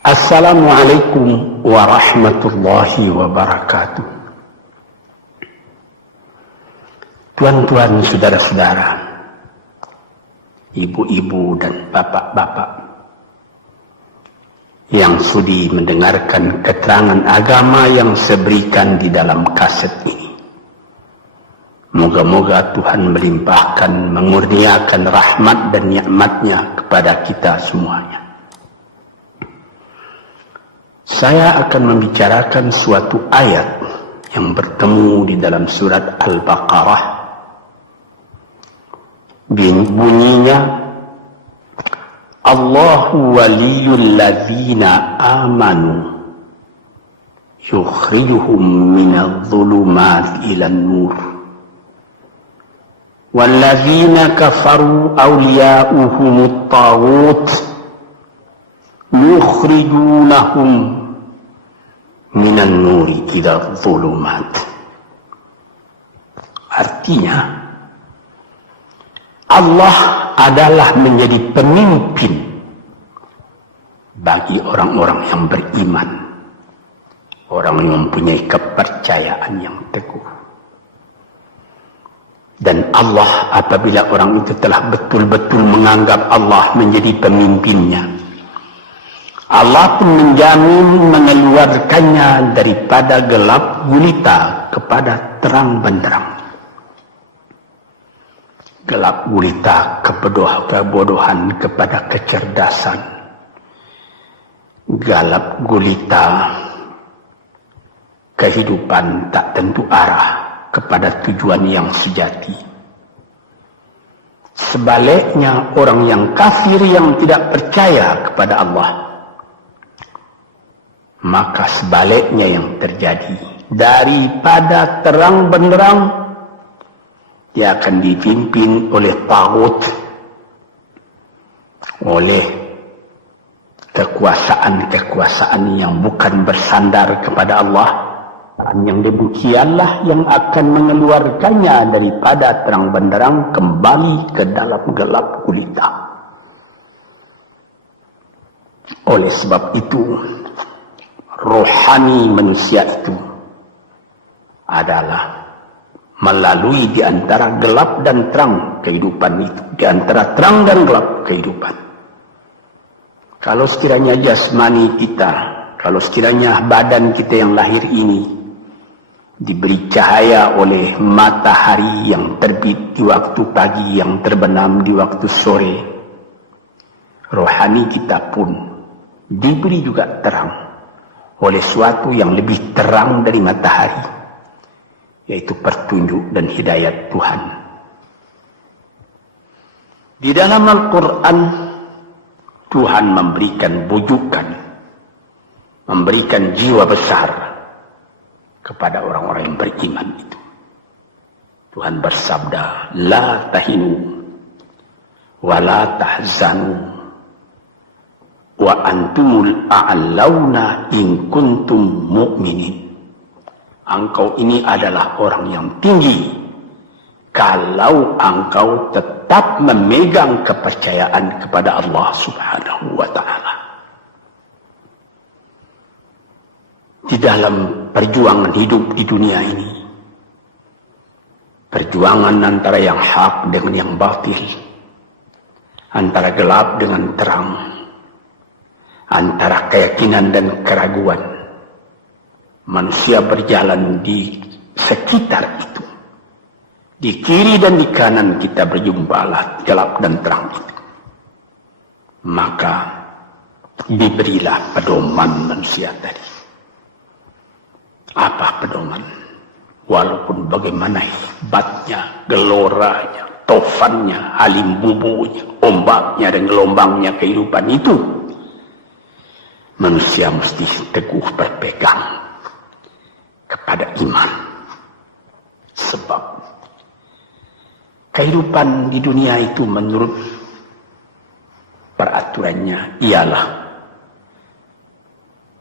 Assalamualaikum warahmatullahi wabarakatuh. Tuan-tuan, saudara-saudara, ibu-ibu dan bapak-bapak yang sudi mendengarkan keterangan agama yang saya berikan di dalam kaset ini. Moga-moga Tuhan melimpahkan, mengurniakan rahmat dan nikmat-Nya kepada kita semuanya. Saya akan membicarakan suatu ayat yang bertemu di dalam surat Al-Baqarah. Bunyinya, Allahu waliyul ladzina amanu yukhrijuhum minadh dhulumati ilan nur wal ladzina kafaru awliya'uhumut taghut yukhrijunahum minan nuri ila dhulumat. Artinya, Allah adalah menjadi pemimpin bagi orang-orang yang beriman, orang yang mempunyai kepercayaan yang teguh. Dan Allah, apabila orang itu telah betul-betul menganggap Allah menjadi pemimpinnya, Allah pun menjamin mengeluarkannya daripada gelap gulita kepada terang benderang. Gelap gulita kebodohan kepada kecerdasan. Gelap gulita kehidupan tak tentu arah kepada tujuan yang sejati. Sebaliknya, orang yang kafir yang tidak percaya kepada Allah, maka sebaliknya yang terjadi, daripada terang benderang dia akan dipimpin oleh taghut, oleh kekuasaan-kekuasaan yang bukan bersandar kepada Allah. Yang demikianlah yang akan mengeluarkannya daripada terang benderang kembali ke dalam gelap gulita. Oleh sebab itu, rohani manusia itu adalah melalui di antara gelap dan terang kehidupan itu, di antara terang dan gelap kehidupan. Kalau sekiranya jasmani kita, kalau sekiranya badan kita yang lahir ini diberi cahaya oleh matahari yang terbit di waktu pagi, yang terbenam di waktu sore, rohani kita pun diberi juga terang oleh suatu yang lebih terang dari matahari, yaitu petunjuk dan hidayat Tuhan. Di dalam Al-Quran, Tuhan memberikan bujukan, memberikan jiwa besar kepada orang-orang yang beriman itu. Tuhan bersabda, La tahinu wa la tahzanu wa antumul a'launa in kuntum mu'minin. Engkau ini adalah orang yang tinggi kalau engkau tetap memegang kepercayaan kepada Allah Subhanahu wa ta'ala. Di dalam perjuangan hidup di dunia ini, perjuangan antara yang hak dengan yang batil, antara gelap dengan terang, antara keyakinan dan keraguan, manusia berjalan di sekitar itu. Di kiri dan di kanan kita berjumpalah gelap dan terang itu. Maka diberilah pedoman manusia tadi. Apa pedoman? Walaupun bagaimana hebatnya, geloranya, tofannya, alim bubunya, ombaknya dan gelombangnya kehidupan itu, manusia mesti teguh berpegang kepada iman. Sebab kehidupan di dunia itu menurut peraturannya ialah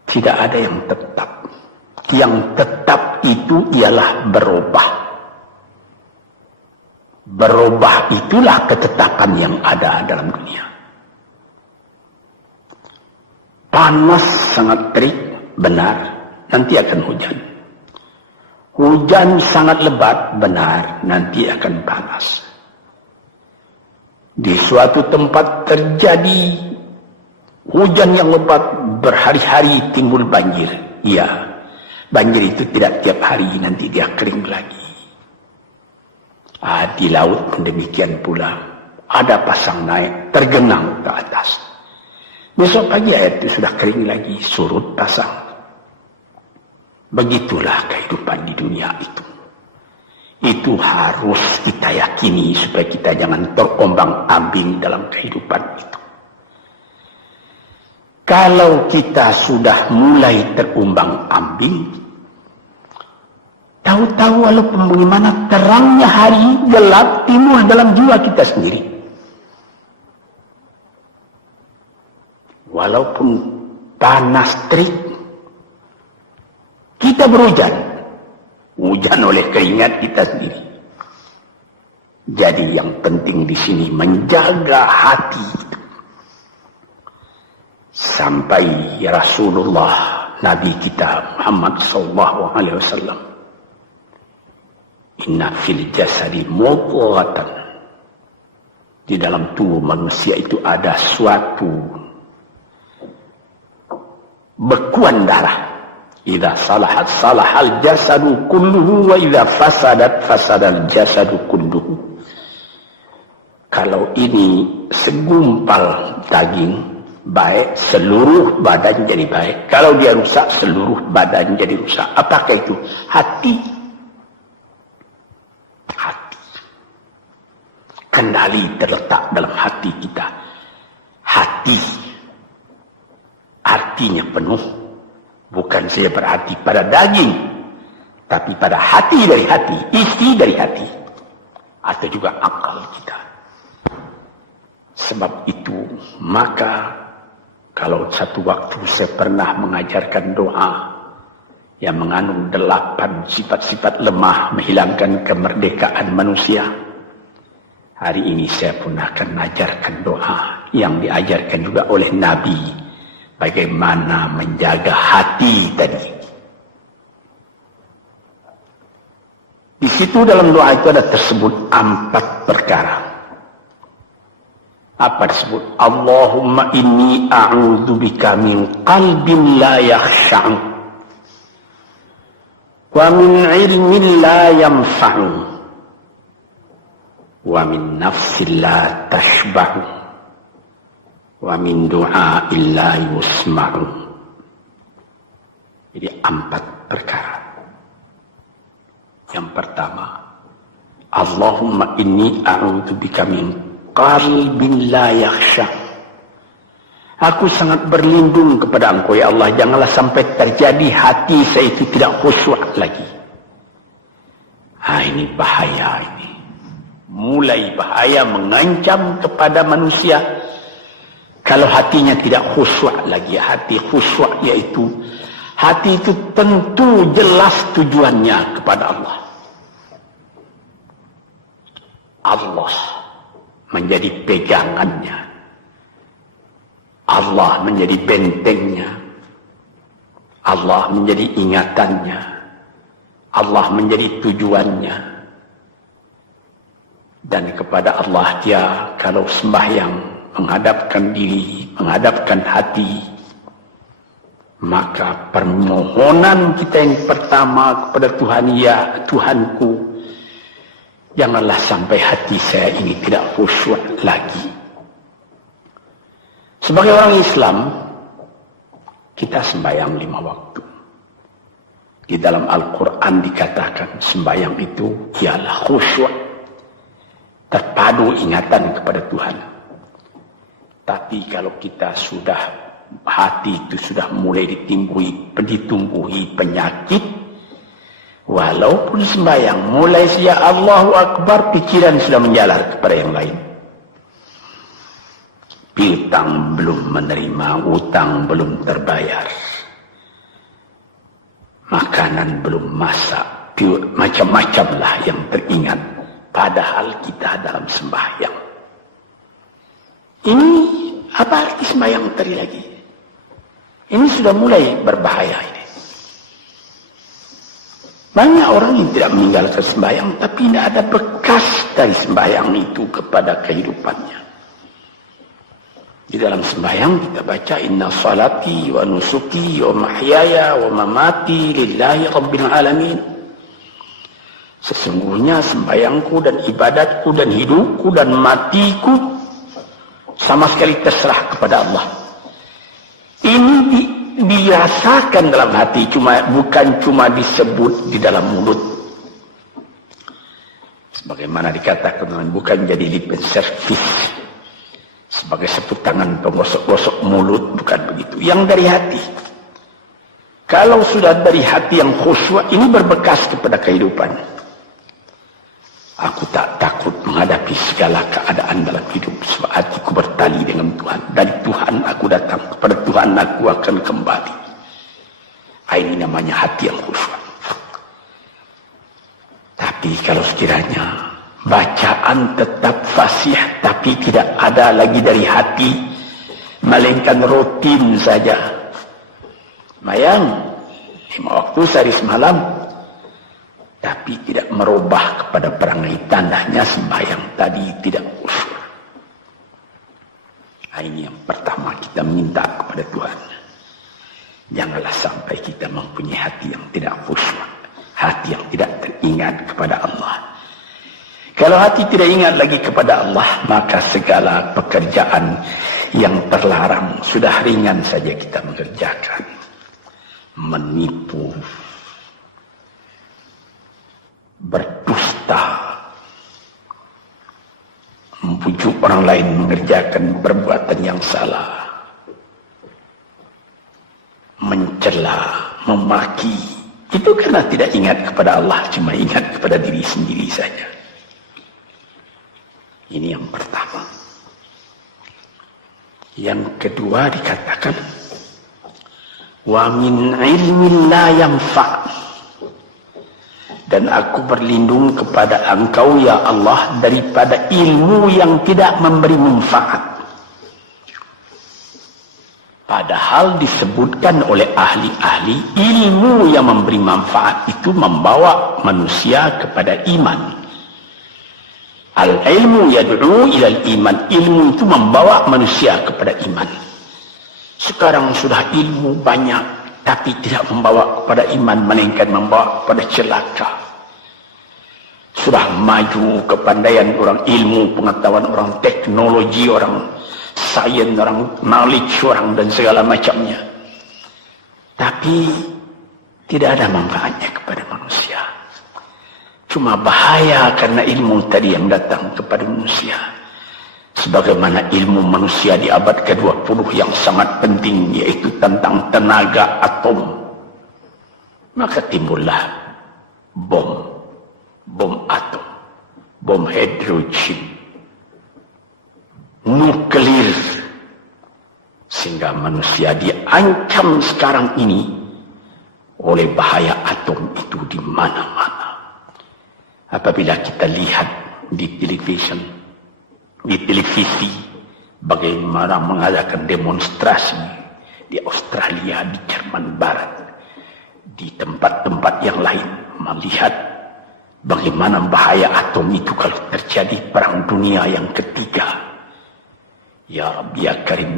tidak ada yang tetap. Yang tetap itu ialah berubah. Berubah itulah ketetapan yang ada dalam dunia. Panas sangat terik, benar, nanti akan hujan. Hujan sangat lebat, benar, nanti akan panas. Di suatu tempat terjadi hujan yang lebat, berhari-hari timbul banjir. Iya, banjir itu tidak tiap hari, nanti dia kering lagi. Di laut pun demikian pula. Ada pasang naik, tergenang ke atas. Besok pagi air itu sudah kering lagi, surut pasang. Begitulah kehidupan di dunia itu. Itu harus kita yakini supaya kita jangan terombang-ambing dalam kehidupan itu. Kalau kita sudah mulai terombang-ambing, tahu-tahu walaupun bagaimana terangnya hari gelap timbul dalam jiwa kita sendiri. Walaupun panas terik, kita berhujan. Hujan oleh keringat kita sendiri. Jadi yang penting di sini menjaga hati itu. Sampai Rasulullah Nabi kita Muhammad SAW, inna fil jasadi mudghatan, di dalam tubuh manusia itu ada suatu bekuan darah. Idza salahat salahal jasadu kulluhu wa idza fasadat fasadal jasadu kulluhu. Kalau ini segumpal daging baik, seluruh badan jadi baik. Kalau dia rusak, seluruh badan jadi rusak. Apakah itu? Hati. Hati. Kendali terletak dalam hati kita. Hati artinya penuh. Bukan saja berarti pada daging, tapi pada hati dari hati, isi dari hati, atau juga akal kita. Sebab itu, maka kalau satu waktu saya pernah mengajarkan doa yang mengandung 8 sifat-sifat lemah menghilangkan kemerdekaan manusia, hari ini saya pun akan mengajarkan doa yang diajarkan juga oleh Nabi. Bagaimana menjaga hati tadi. Di situ dalam doa itu ada tersebut 4 perkara. Apa tersebut? Allahumma inni a'udzubika min qalbin la yakhsha'u wa min ilmin la yanfa'u wa min nafsin la tashba'u wa min du'a illa yusma'u. Jadi 4 perkara. Yang pertama, Allahumma inni a'udzubika min qalbin la yakhsha. Aku sangat berlindung kepada Engkau ya Allah, janganlah sampai terjadi hati saya itu tidak khusyuk lagi. Ini bahaya ini. Mulai bahaya, mengancam kepada manusia. Kalau hatinya tidak khusyuk lagi, hati khusyuk yaitu hati itu tentu jelas tujuannya kepada Allah. Allah menjadi pegangannya. Allah menjadi bentengnya. Allah menjadi ingatannya. Allah menjadi tujuannya. Dan kepada Allah dia kalau sembahyang menghadapkan diri, menghadapkan hati, maka permohonan kita yang pertama kepada Tuhan, ya Tuhanku, janganlah sampai hati saya ini tidak khusyuk lagi. Sebagai orang Islam, kita sembahyang 5 waktu. Di dalam Al-Quran dikatakan sembahyang itu ialah khusyuk, terpadu ingatan kepada Tuhan. Tapi kalau kita sudah, hati itu sudah mulai ditumbuhi penyakit, walaupun sembahyang, mulai sejak Allahu Akbar, pikiran sudah menjalar kepada yang lain. Piutang belum menerima, utang belum terbayar, makanan belum masak, macam-macam lah yang teringat. Padahal kita dalam sembahyang. Ini apa arti sembahyang tadi lagi? Ini sudah mulai berbahaya ini. Banyak orang yang tidak meninggalkan sembahyang, tapi tidak ada bekas dari sembahyang itu kepada kehidupannya. Di dalam sembahyang kita baca inna salati wa nusuki wa mahyaya wa mamati lillahi rabbil alamin. Sesungguhnya sembahyangku dan ibadatku dan hidupku dan matiku sama sekali terserah kepada Allah. Ini dirasakan dalam hati, bukan cuma disebut di dalam mulut. Sebagaimana dikatakan, bukan jadi lip service sebagai seput tangan penggosok-gosok mulut, bukan begitu. Yang dari hati. Kalau sudah dari hati yang khusyuk, ini berbekas kepada kehidupan. Aku tak takut menghadapi segala keadaan dalam hidup, sebab hatiku bertali dengan Tuhan. Dari Tuhan aku datang, kepada Tuhan aku akan kembali. Ini namanya hati yang khusyuk. Tapi kalau sekiranya bacaan tetap fasih, tapi tidak ada lagi dari hati, melainkan rutin saja. Mayang 5 waktu sehari semalam, tapi tidak merubah kepada perangai, tandanya sembahyang tadi tidak khusyuk. Ini yang pertama kita minta kepada Tuhan. Janganlah sampai kita mempunyai hati yang tidak khusyuk, hati yang tidak teringat kepada Allah. Kalau hati tidak ingat lagi kepada Allah, maka segala pekerjaan yang terlarang sudah ringan saja kita mengerjakan. Menipu, berdusta, membujuk orang lain mengerjakan perbuatan yang salah, mencela, memaki, itu karena tidak ingat kepada Allah, cuma ingat kepada diri sendiri saja. Ini yang pertama. Yang kedua dikatakan, wa min ilmin la yanfa', dan aku berlindung kepada Engkau ya Allah daripada ilmu yang tidak memberi manfaat. Padahal disebutkan oleh ahli-ahli, ilmu yang memberi manfaat itu membawa manusia kepada iman. Al-ilmu yad'u ilal iman, ilmu itu membawa manusia kepada iman. Sekarang sudah ilmu banyak, tapi tidak membawa kepada iman, melainkan membawa kepada celaka. Sudah maju kepandaian orang, ilmu, pengetahuan orang, teknologi orang, sains orang, knowledge orang, dan segala macamnya. Tapi tidak ada manfaatnya kepada manusia. Cuma bahaya karena ilmu tadi yang datang kepada manusia. Sebagaimana ilmu manusia di abad ke-20 yang sangat penting, yaitu tentang tenaga atom. Maka timbullah bom atom, bom hidrogen, nuklir, sehingga manusia diancam sekarang ini oleh bahaya atom itu di mana-mana. Apabila kita lihat di televisi bagaimana mengadakan demonstrasi di Australia, di Jerman Barat, di tempat-tempat yang lain, melihat bagaimana bahaya atom itu kalau terjadi perang dunia yang ketiga. Ya Rabbi ya Karim,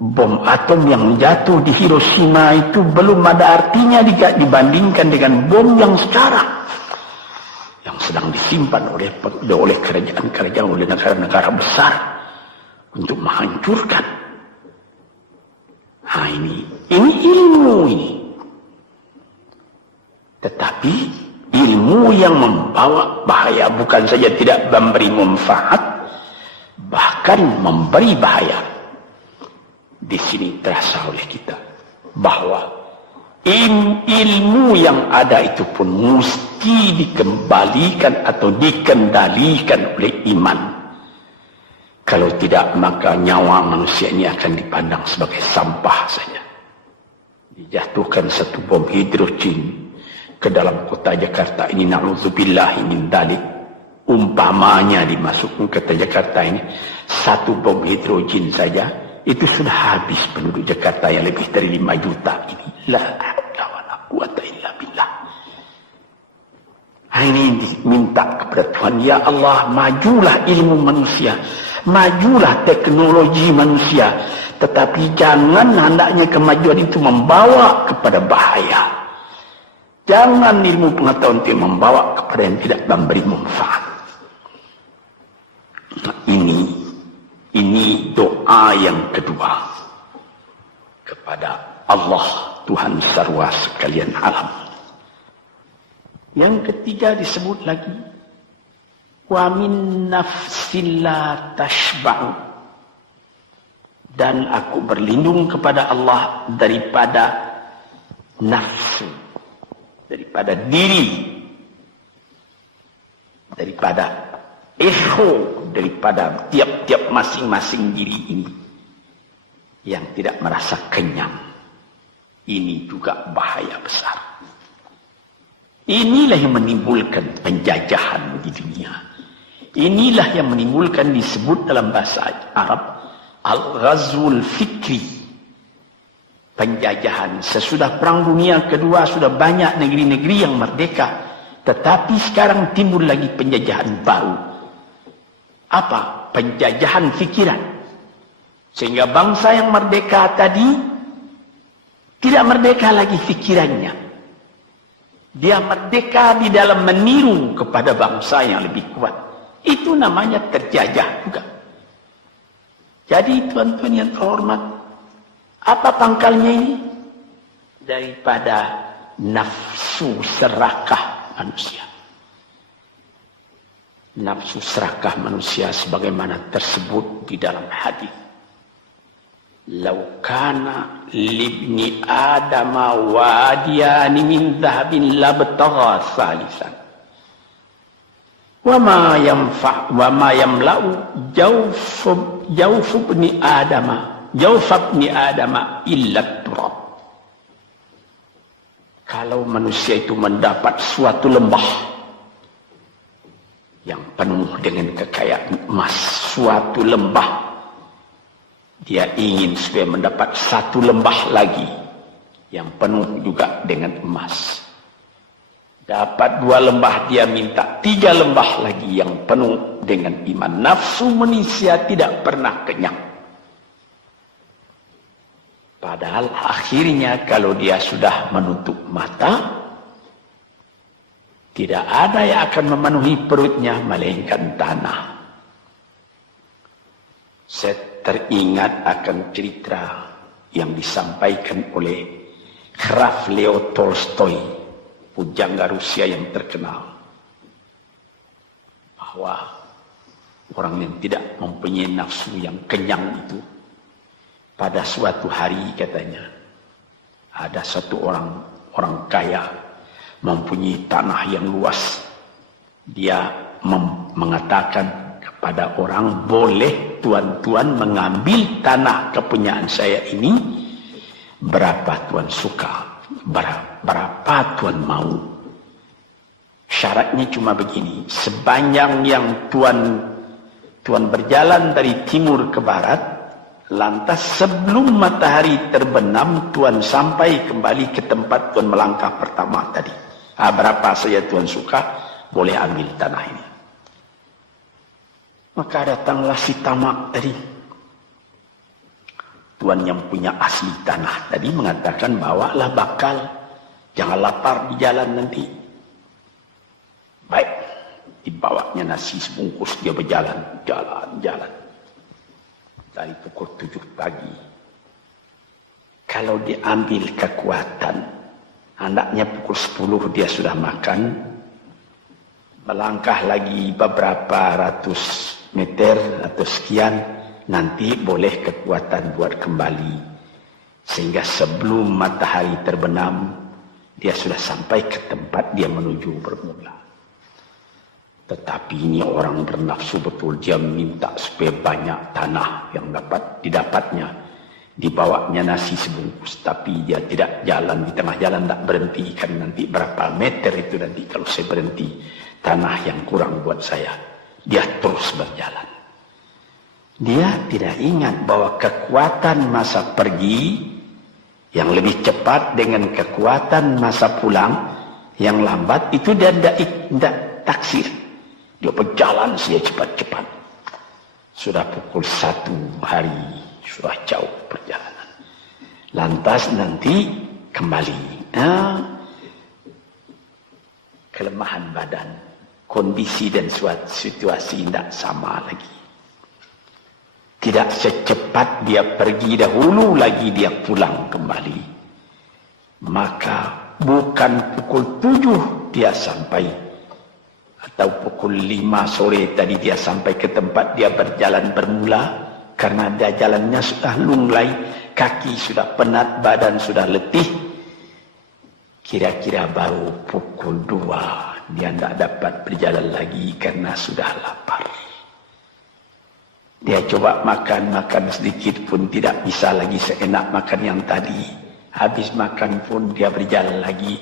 bom atom yang jatuh di Hiroshima itu belum ada artinya dibandingkan dengan bom yang sekarang, yang sedang disimpan oleh kerajaan-kerajaan, oleh negara-negara besar untuk menghancurkan. Ini ilmu ini. Tetapi ilmu yang membawa bahaya, bukan saja tidak memberi manfaat, bahkan memberi bahaya. Di sini terasa oleh kita bahwa ilmu yang ada itu pun mesti dikembalikan atau dikendalikan oleh iman. Kalau tidak, maka nyawa manusia ini akan dipandang sebagai sampah saja. Dijatuhkan satu bom hidrogen ke dalam kota Jakarta ini, na'udzubillahi min dzalik, umpamanya dimasukkan ke kota Jakarta ini satu bom hidrogen saja, itu sudah habis penduduk Jakarta yang lebih dari 5 juta ini. La haula wala quwata illa billah. Ini minta kepada Tuhan, ya Allah, majulah ilmu manusia, majulah teknologi manusia, tetapi jangan hendaknya kemajuan itu membawa kepada bahaya. Jangan ilmu pengetahuan itu membawa kepada yang tidak memberi manfaat. Nah, ini doa yang kedua kepada Allah Tuhan sarwa sekalian alam. Yang ketiga disebut lagi, wa min nafsin la tashba'u, dan aku berlindung kepada Allah daripada nafsu, daripada diri, daripada ego, daripada tiap-tiap masing-masing diri ini yang tidak merasa kenyang. Ini juga bahaya besar. Inilah yang menimbulkan penjajahan di dunia. Inilah yang menimbulkan, disebut dalam bahasa Arab, al-ghazwul fikri, penjajahan. Sesudah Perang Dunia Kedua sudah banyak negeri-negeri yang merdeka, tetapi sekarang timbul lagi penjajahan baru. Apa? Penjajahan fikiran. Sehingga bangsa yang merdeka tadi tidak merdeka lagi fikirannya. Dia merdeka di dalam meniru kepada bangsa yang lebih kuat. Itu namanya terjajah juga. Jadi tuan-tuan yang terhormat, apa pangkalnya ini? Daripada nafsu serakah manusia. Nafsu serakah manusia sebagaimana tersebut di dalam hadis. Lau kana libni adama wadiyani min dhahabin labtagha salisan. Wa ma yamla'u jawfubni adama illa turab. Kalau manusia itu mendapat suatu lembah yang penuh dengan kekayaan emas, suatu lembah, dia ingin supaya mendapat satu lembah lagi yang penuh juga dengan emas. Dapat 2 lembah, dia minta 3 lembah lagi yang penuh dengan iman. Nafsu manusia tidak pernah kenyang. Padahal akhirnya kalau dia sudah menutup mata, tidak ada yang akan memenuhi perutnya melainkan tanah. Saya teringat akan cerita yang disampaikan oleh Graf Leo Tolstoy, pujangga Rusia yang terkenal, bahwa orang yang tidak mempunyai nafsu yang kenyang itu, pada suatu hari katanya, ada satu orang kaya mempunyai tanah yang luas. Dia mengatakan kepada orang, boleh tuan-tuan mengambil tanah kepunyaan saya ini, berapa tuan suka, berapa tuan mau. Syaratnya cuma begini, sepanjang yang tuan berjalan dari timur ke barat, lantas sebelum matahari terbenam, tuan sampai kembali ke tempat tuan melangkah pertama tadi. Berapa saja tuan suka, boleh ambil tanah ini. Maka datanglah si tamak tadi. Tuan yang punya asli tanah tadi mengatakan, bawalah bakal, jangan lapar di jalan nanti. Baik, dibawanya nasi sebungkus, dia berjalan, jalan. Dari pukul 7 pagi. Kalau diambil kekuatan, hendaknya pukul 10 dia sudah makan. Melangkah lagi beberapa ratus meter atau sekian, nanti boleh kekuatan buat kembali. Sehingga sebelum matahari terbenam, dia sudah sampai ke tempat dia menuju bermula. Tetapi ini orang bernafsu betul, dia minta supaya banyak tanah yang dapat didapatnya. Dibawanya nasi sebungkus, tapi dia tidak jalan di tengah jalan, tak berhenti, kan nanti berapa meter itu nanti kalau saya berhenti, tanah yang kurang buat saya. Dia terus berjalan. Dia tidak ingat bahwa kekuatan masa pergi yang lebih cepat dengan kekuatan masa pulang yang lambat itu dia tidak taksir. Dia berjalan saja cepat-cepat. Sudah pukul 1 hari, sudah jauh perjalanan. Lantas nanti kembali. Kelemahan badan, kondisi dan suatu situasi tidak sama lagi. Tidak secepat dia pergi dahulu lagi dia pulang kembali. Maka bukan pukul 7 dia sampai, atau pukul 5 sore tadi dia sampai ke tempat dia berjalan bermula, karena dia jalannya sudah lunglai, kaki sudah penat, badan sudah letih. Kira-kira baru pukul 2 dia tidak dapat berjalan lagi karena sudah lapar. Dia coba makan sedikit pun tidak bisa lagi seenak makan yang tadi. Habis makan pun dia berjalan lagi.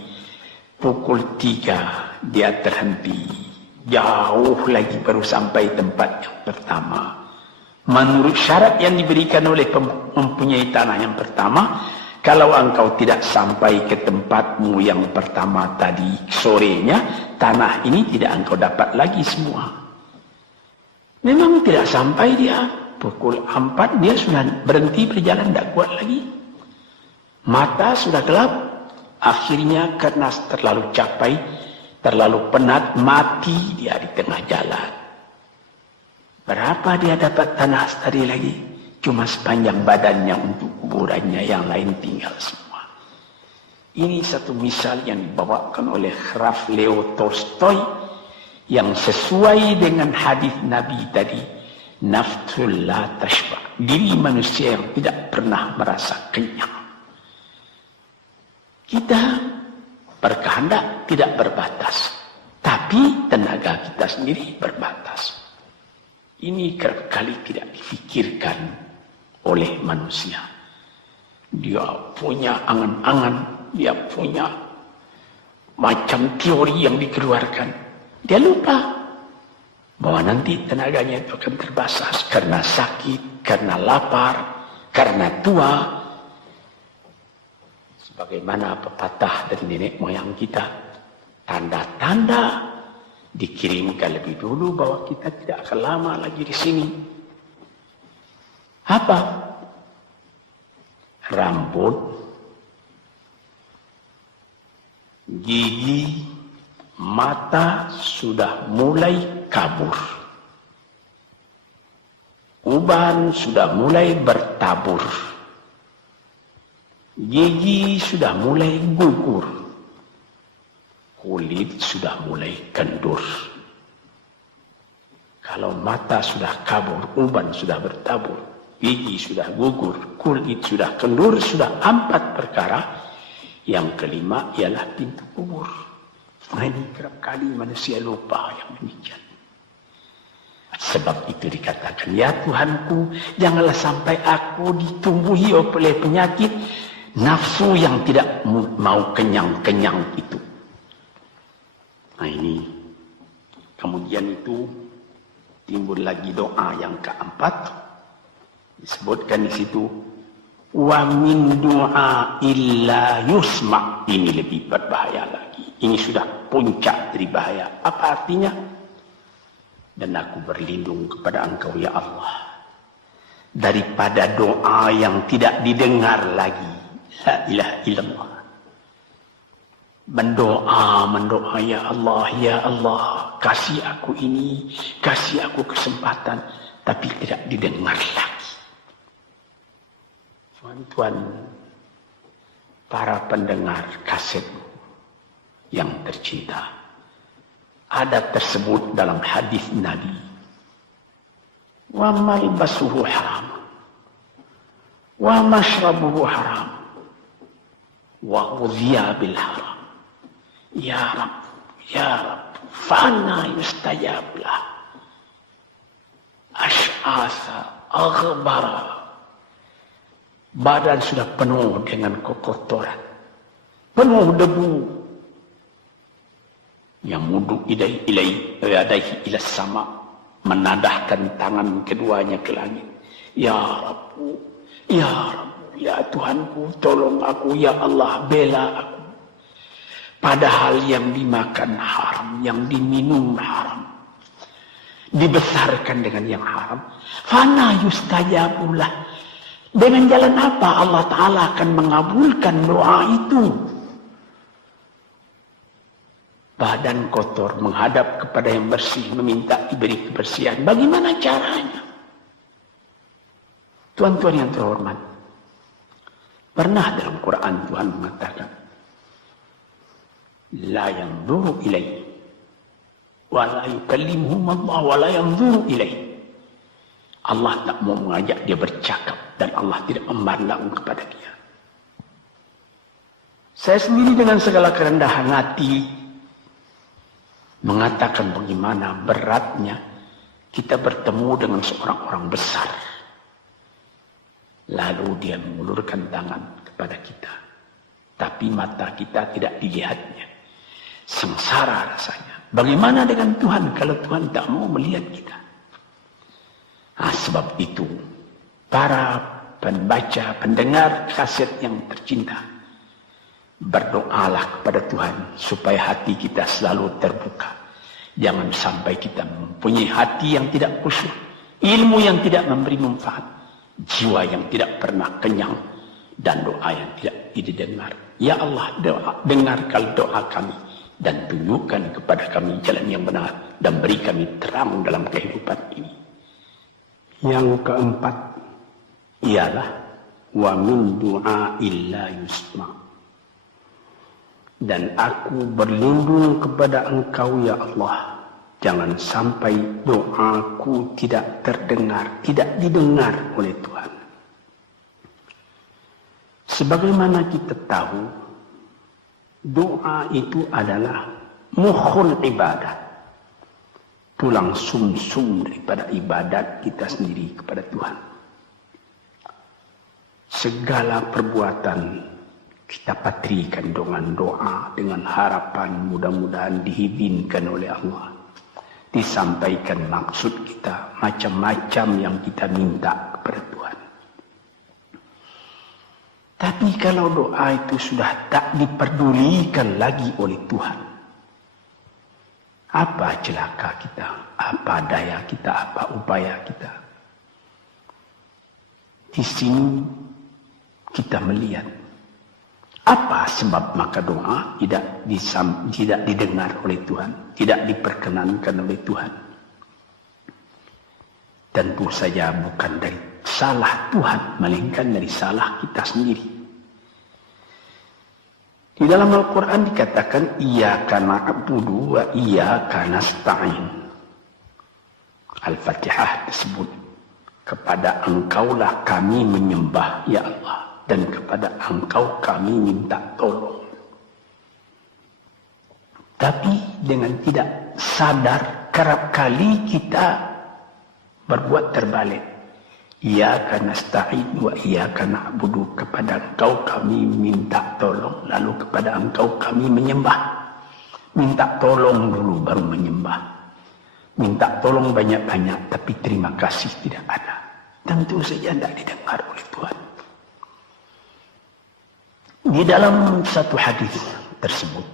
Pukul 3 dia terhenti. Jauh lagi baru sampai tempat yang pertama. Menurut syarat yang diberikan oleh mempunyai tanah yang pertama, kalau engkau tidak sampai ke tempatmu yang pertama tadi sorenya, tanah ini tidak engkau dapat lagi semua. Memang tidak sampai dia. Pukul 4 dia sudah berhenti berjalan, tidak kuat lagi. Mata sudah gelap. Akhirnya karena terlalu capai, terlalu penat, mati dia di tengah jalan. Berapa dia dapat tanah tadi lagi? Cuma sepanjang badannya untuk kuburannya, yang lain tinggal semua. Ini satu misal yang dibawakan oleh Graf Leo Tolstoy, yang sesuai dengan hadis Nabi tadi, nafsul la tashba, diri manusia yang tidak pernah merasa kenyang. Kita berkehendak tidak berbatas, tapi tenaga kita sendiri berbatas. Ini kerap kali tidak difikirkan oleh manusia. Dia punya angan-angan, dia punya macam teori yang dikeluarkan. Dia lupa bahwa nanti tenaganya itu akan terbatas karena sakit, karena lapar, karena tua. Sebagaimana pepatah dari nenek moyang kita, tanda-tanda dikirimkan lebih dulu bahwa kita tidak akan lama lagi di sini. Apa? Rambut, gigi, mata sudah mulai kabur. Uban sudah mulai bertabur. Gigi sudah mulai gugur. Kulit sudah mulai kendur. Kalau mata sudah kabur, uban sudah bertabur, gigi sudah gugur, kulit sudah kendur, sudah 4 perkara. Yang kelima ialah pintu kubur. Nah, ini kerap kali manusia lupa yang demikian. Sebab itu dikatakan, ya Tuhanku, janganlah sampai aku ditumbuhi oleh penyakit nafsu yang tidak mau kenyang-kenyang itu. Nah ini, kemudian itu timbul lagi doa yang keempat. Disebutkan di situ, wa min du'a illa yusma'. Ini lebih berbahaya lagi. Ini sudah puncak dari bahaya. Apa artinya? Dan aku berlindung kepada Engkau ya Allah, daripada doa yang tidak didengar lagi. La ilaha illallah. Mendoa ya Allah, kasih aku ini, kasih aku kesempatan, tapi tidak didengar lagi. Tuan-tuan, para pendengar kaset yang tercinta, ada tersebut dalam hadis Nabi, wa malbasuhu haram, wa mashrabuhu haram, wa ghudhiya bil haram. Ya Rab, fa'anna yustajab lah. Ash'asa, aghbara. Badan sudah penuh dengan kekotoran, penuh debu. Yang mudu ilaihi ila sama, menadahkan tangan keduanya ke langit. Ya Rabbu, ya Rabbu, ya Tuhanku, tolong aku, ya Allah, bela aku. Padahal yang dimakan haram, yang diminum haram, dibesarkan dengan yang haram. Fana yustajabulah. Dengan jalan apa Allah Ta'ala akan mengabulkan doa itu? Badan kotor menghadap kepada yang bersih, meminta diberi kebersihan. Bagaimana caranya? Tuan-tuan yang terhormat, pernah dalam Quran Tuhan mengatakan, la yanzuru ilaih wa la yukallimuhum Allah wa la yanzuru ilaih. Allah tak mau mengajak dia bercakap dan Allah tidak memandang kepada dia. Saya sendiri dengan segala kerendahan hati mengatakan bagaimana beratnya kita bertemu dengan seorang orang besar. Lalu dia mengulurkan tangan kepada kita. Tapi mata kita tidak dilihatnya. Sengsara rasanya. Bagaimana dengan Tuhan kalau Tuhan tak mau melihat kita? Nah, sebab itu, para pembaca, pendengar kaset yang tercinta, berdoalah kepada Tuhan supaya hati kita selalu terbuka. Jangan sampai kita mempunyai hati yang tidak khusyuk, ilmu yang tidak memberi manfaat, jiwa yang tidak pernah kenyang, dan doa yang tidak didengar. Ya Allah, dengarkan doa kami dan tunjukkan kepada kami jalan yang benar dan beri kami terang dalam kehidupan ini. Yang keempat ialah wa min du'ail la yusma. Dan aku berlindung kepada Engkau ya Allah, jangan sampai doaku tidak terdengar, tidak didengar oleh Tuhan. Sebagaimana kita tahu, doa itu adalah mukhul ibadah, tulang sumsum daripada ibadat kita sendiri kepada Tuhan. Segala perbuatan kita patrikan dengan doa, dengan harapan mudah-mudahan diizinkan oleh Allah. Disampaikan maksud kita, macam-macam yang kita minta kepada Tuhan. Tapi kalau doa itu sudah tak diperdulikan lagi oleh Tuhan, apa celaka kita, apa daya kita, apa upaya kita? Di sini kita melihat apa sebab maka doa tidak didengar oleh Tuhan, tidak diperkenankan oleh Tuhan. Tentu saja bukan dari salah Tuhan, melainkan dari salah kita sendiri. Di dalam Al-Quran dikatakan, Iyyaka na'budu wa iyyaka nasta'in. Al-Fatihah tersebut, kepada Engkaulah kami menyembah, ya Allah, dan kepada Engkau kami minta tolong. Tapi dengan tidak sadar, kerap kali kita berbuat terbalik. Iyyaka nasta'in wa iyyaka na'budu, kepada Engkau kami minta tolong, lalu kepada Engkau kami menyembah. Minta tolong dulu baru menyembah. Minta tolong banyak-banyak tapi terima kasih tidak ada. Tentu saja tidak didengar oleh Tuhan. Di dalam satu hadis tersebut,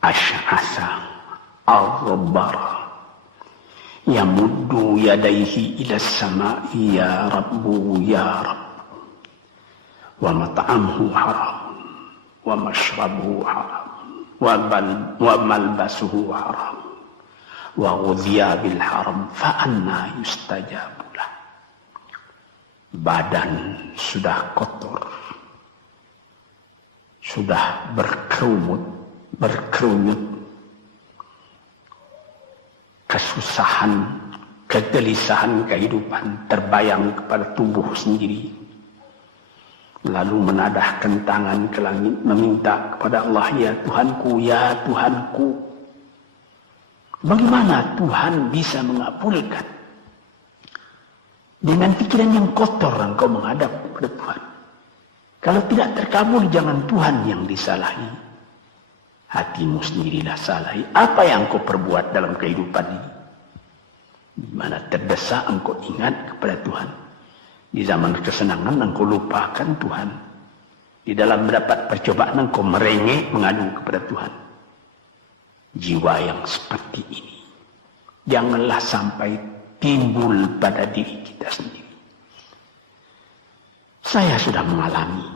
Asy'asa al-Rabbara yamuddu yadaihi ila samai ya Rabbu ya Rabbu, wa mat'amuhu haram wa mashrabuhu haram wa malbasuhu haram wa ghudhiya bil haram fa anna yustajabu lah. Badan sudah kotor, sudah berkerumut, kesusahan, kegelisahan kehidupan terbayang kepada tubuh sendiri. Lalu menadahkan tangan ke langit meminta kepada Allah, ya Tuhanku, ya Tuhanku. Bagaimana Tuhan bisa mengabulkan? Dengan pikiran yang kotor engkau menghadap kepada Tuhan. Kalau tidak terkabul, jangan Tuhan yang disalahi. Hatimu sendirilah salah. Apa yang kau perbuat dalam kehidupan ini? Di mana terdesak engkau ingat kepada Tuhan. Di zaman kesenangan engkau lupakan Tuhan. Di dalam mendapat percobaan engkau merengek mengadu kepada Tuhan. Jiwa yang seperti ini janganlah sampai timbul pada diri kita sendiri. Saya sudah mengalami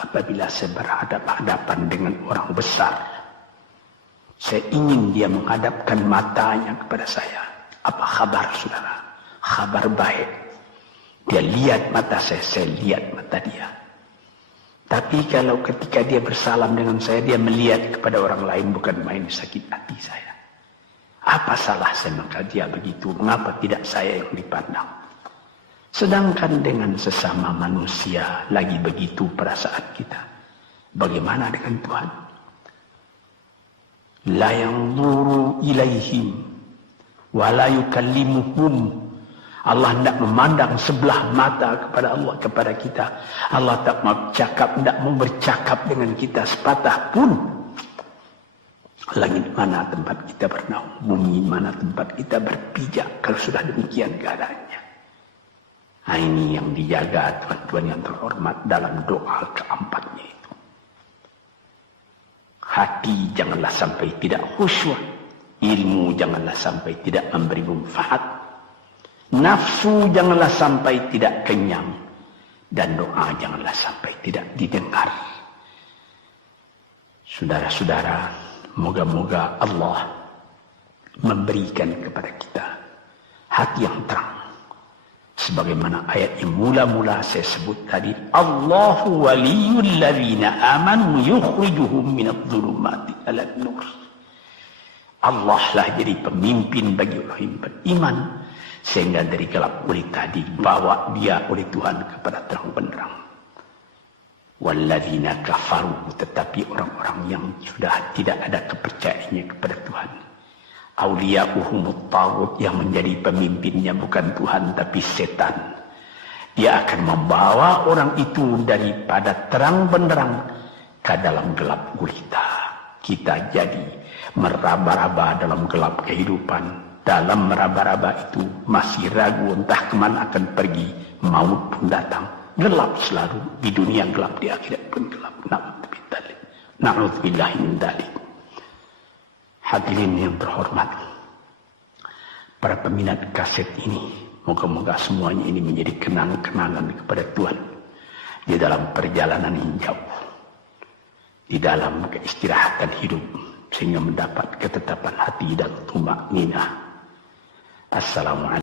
apabila saya berhadapan-hadapan dengan orang besar, saya ingin dia menghadapkan matanya kepada saya. Apa kabar saudara? Kabar baik. Dia lihat mata saya lihat mata dia. Tapi kalau ketika dia bersalam dengan saya, dia melihat kepada orang lain, bukan main sakit hati saya. Apa salah saya maka dia begitu? Mengapa tidak saya yang dipandang? Sedangkan dengan sesama manusia lagi begitu perasaan kita. Bagaimana dengan Tuhan? La yanzuru ilaihim wa la yukallimuhum. Allah tidak memandang sebelah mata kepada Allah, kepada kita. Allah tak mau cakap, tidak mau bercakap dengan kita sepatah pun. Langit mana tempat kita bernaung, bumi mana tempat kita berpijak, kalau sudah demikian keadaannya. Nah, ini yang dijaga Tuhan-Tuhan yang terhormat dalam doa keempatnya itu. Hati janganlah sampai tidak khusyuk, ilmu janganlah sampai tidak memberi manfaat, nafsu janganlah sampai tidak kenyang, dan doa janganlah sampai tidak didengar. Saudara-saudara, moga-moga Allah memberikan kepada kita hati yang terang. Sebagaimana ayat yang mula-mula saya sebut tadi, Allahu waliyul ladzina amanu yukhrijuhum minadh-dhulumati ilan nur. Allah lah jadi pemimpin bagi orang yang beriman, sehingga dari gelap gulita dibawa dia oleh Tuhan kepada terang benderang. Walladzina kafaru, tetapi orang-orang yang sudah tidak ada kepercayaannya kepada Tuhan, auliya'uhumut taghut, yang menjadi pemimpinnya bukan Tuhan tapi setan. Dia akan membawa orang itu daripada terang benderang ke dalam gelap gulita. Kita jadi meraba-raba dalam gelap kehidupan. Dalam meraba-raba itu masih ragu entah kemana akan pergi. Maut pun datang. Gelap selalu. Di dunia gelap, di akhirat pun gelap. Na'udzubillahi min dzalik. Hadirin yang terhormat, para peminat kaset ini, moga-moga semuanya ini menjadi kenang-kenangan kepada Tuhan di dalam perjalanan yang jauh, di dalam keistirahatan hidup, sehingga mendapat ketetapan hati dan tumak ninah. Assalamualaikum.